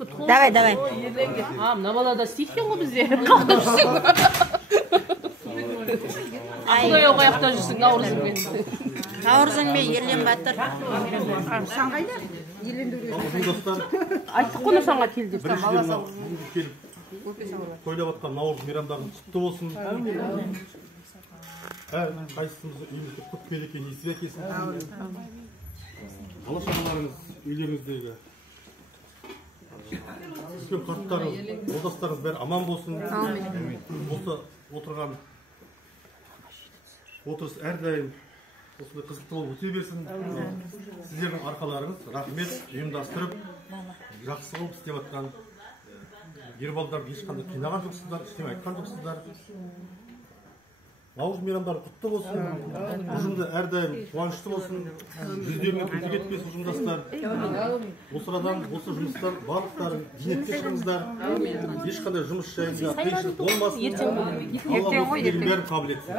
Давай, давай. Мына бала да істейді екен ғой бізде. Құдай ау қаяқта жүрсің наурызыңмен. Наурызыңмен Ерлен Батыр. Айттық қой санға кел деп. Тойлап жатқан наурыз мейрамдарыңыз құтты болсын. Әр қайсымыз үйімізде құт береке несіп әкелсін. Бала-шағаларыңыз үйлеріңіздегі үлкен қарттарыңыз, жолдастарыңыз бәрі аман болсын. Осы отырған отырыс әрдайым осындай қызықты болып өте берсін. Сіздердің арқаларыңыз рахмет, ұйымдастырып жақсы болып істеп жатқан ербалдарды ешқандай қинаған жоқсыздар, ештеңе айтқан жоқсыздар. Наурыз мейрамдары құтты болсын, ұжымды әрдайым қуанышты болсын, жүздеріне күлкі кетпес ұжымдастар. Осы арадан, осы жұмыстан барлықтарын зейнетке шығыңыздар. Ешқандай жұмыс жайында қиыншылық болмасын. Алла осы бәрін қабыл етсін.